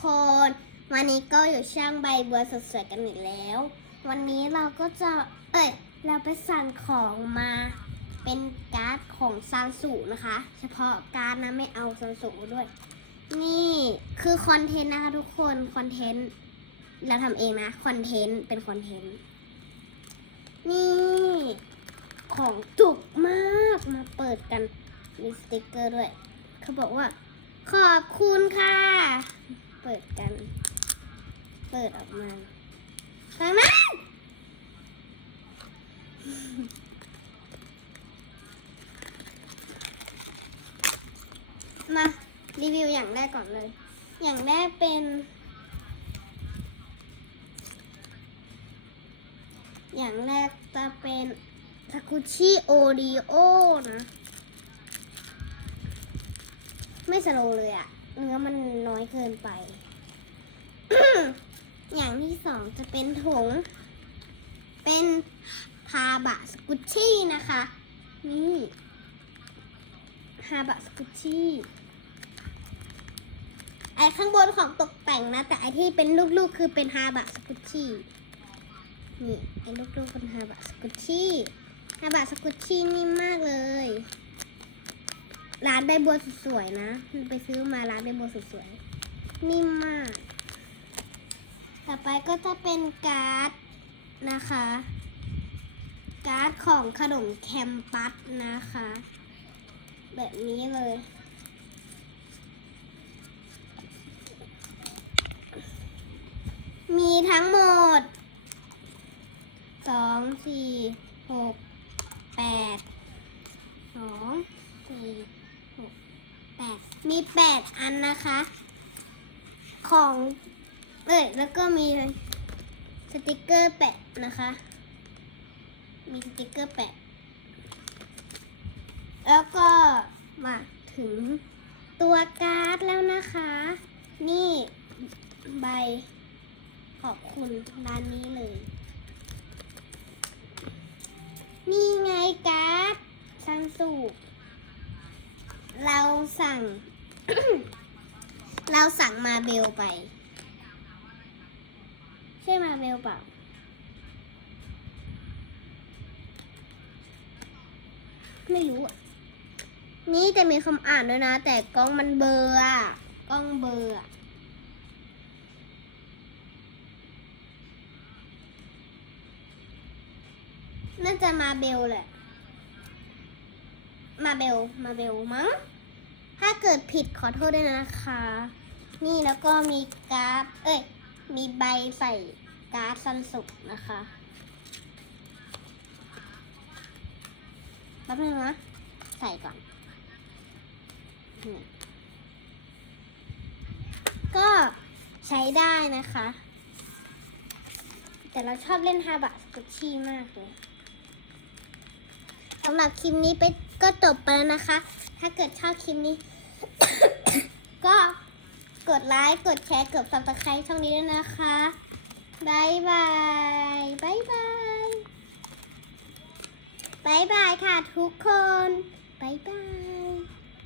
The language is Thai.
คน วันนี้ก็อยู่ช่างใบบัวสดๆกันอีกแล้ว วันนี้เราก็จะ เอ้ย เราไปสั่งของมาเป็นการ์ดของซานสูนะคะ เฉพาะการ์ดนะไม่เอาซานสูด้วย นี่คือคอนเทนต์นะคะทุกคนคอนเทนต์เราทำเองนะคอนเทนต์เป็นคอนเทนต์นี่ของจุกมากมาเปิดกันมีสติกเกอร์ด้วย เขาบอกว่า ขอบคุณค่ะ เปิดกัน เปิดออกมาไมามารีวิวอย่างแรกก่อนเลย อย่างแรกเป็น อย่างแรกจะเป็นทาคุชิโอรีโอนะ ไม่สโลเลยอะ เนื้อมันน้อยเกินไป อย่างที่สองจะเป็นถงเป็นฮาบะสกุชชี่นะคะ นี่ฮาบะสกุชชี่ไอข้างบนของตกแต่งนะ แต่ไอที่เป็นลูกๆคือเป็นฮาบะสกุชชี่นี่ไอ้ลูกๆเป็นฮาบะสกุชชี่ฮาบะสกุชชี่นิ่มมากเลย ร้านใบบัวสวยๆนะ ไปซื้อมาร้านใบบัวสวยๆนิ่มมาก ต่อไปก็จะเป็นการ์ดนะคะ การ์ดของขนมแคมปัสนะคะ แบบนี้เลยมีทั้งหมด สอง สี่ หก แปด สอง สี่ หกแปดมีแปดอันนะคะ ของเอ้ยแล้วก็มีสติกเกอร์แปะนะคะ มีสติกเกอร์แปะ แล้วก็มาถึงตัวการ์ดแล้วนะคะ นี่ใบขอบคุณร้านนี้เลย นี่ไงการ์ดซันสูเรา สั่ง เราสั่งมาเบลไป ใช่มาเบลเปล่าไม่รู้อะนี่แต่มีคำอ่านด้วยนะ แต่กล้องมันเบลอร์อะกล้องเบลอร์อะน่าจะมาเบลแหละ มาเบล มาเบลมั้ง ถ้าเกิดผิดขอโทษด้วยนะคะ นี่แล้วก็มีการ์ดเอ้ย มีใบใส่การ์ดซันสุกนะคะแป๊บนึงนะ ใส่ก่อน ก็ใช้ได้นะคะ แต่เราชอบเล่นฮาบะสกุชชี่มากเลยสำหรับคลิปนี้ไป ก็จบไปแล้วนะคะ ถ้าเกิดชอบคลิปนี้ ก็กดไลค์กดแชร์กดซับสไครต์ช่องนี้ด้วยนะคะบายบายบายบายบายบายค่ะทุกคนบายบาย